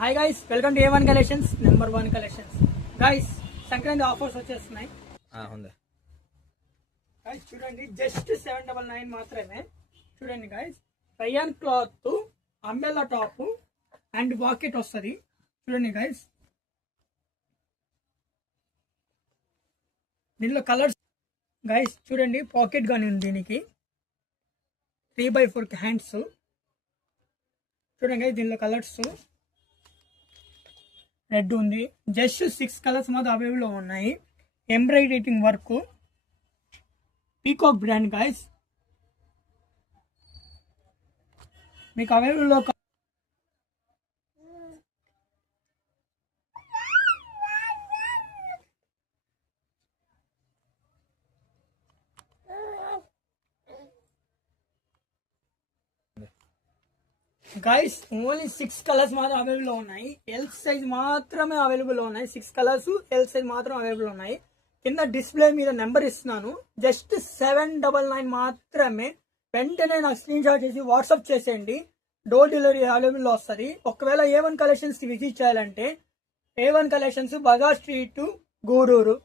Hi guys, welcome to A1 collections, number 1 collections. Guys, Sankranti offers వచ్చేస్తున్నాయి. Guys చూడండి, just 799 మాత్రమే. చూడండి guys, rayon cloth, umbrella top and వాకెట్ వస్తుంది. చూడండి గైస్, దీనిలో కలర్స్ గైస్ చూడండి, పాకెట్ గానీ ఉంది దీనికి, 3x4 హ్యాండ్స్. చూడండి గైస్, దీనిలో కలర్స్ రెడ్ ఉంది. జస్ట్ 6 కలర్స్ మాత్రం అవైలబుల్ ఉన్నాయి. Embroidering work, peacock brand guys. మీకు అవైలబుల్ గైస్ ఓన్లీ 6 కలర్స్ మాత్రం అవైలబుల్ ఉన్నాయి. ఎల్ సైజ్ మాత్రమే అవైలబుల్ ఉన్నాయి. 6 కలర్స్ ఎల్ సైజ్ మాత్రం అవైలబుల్ ఉన్నాయి. కింద డిస్ప్లే మీద నెంబర్ ఇస్తున్నాను. జస్ట్ 799 మాత్రమే. వెంటనే నాకు స్క్రీన్ షాట్ చేసి వాట్సాప్ చేసేయండి. డోర్ డెలివరీ అవైలబుల్ వస్తుంది. ఒకవేళ A1 కలెక్షన్స్ విజిట్ చేయాలంటే A1 collections Bazar street, Gudur.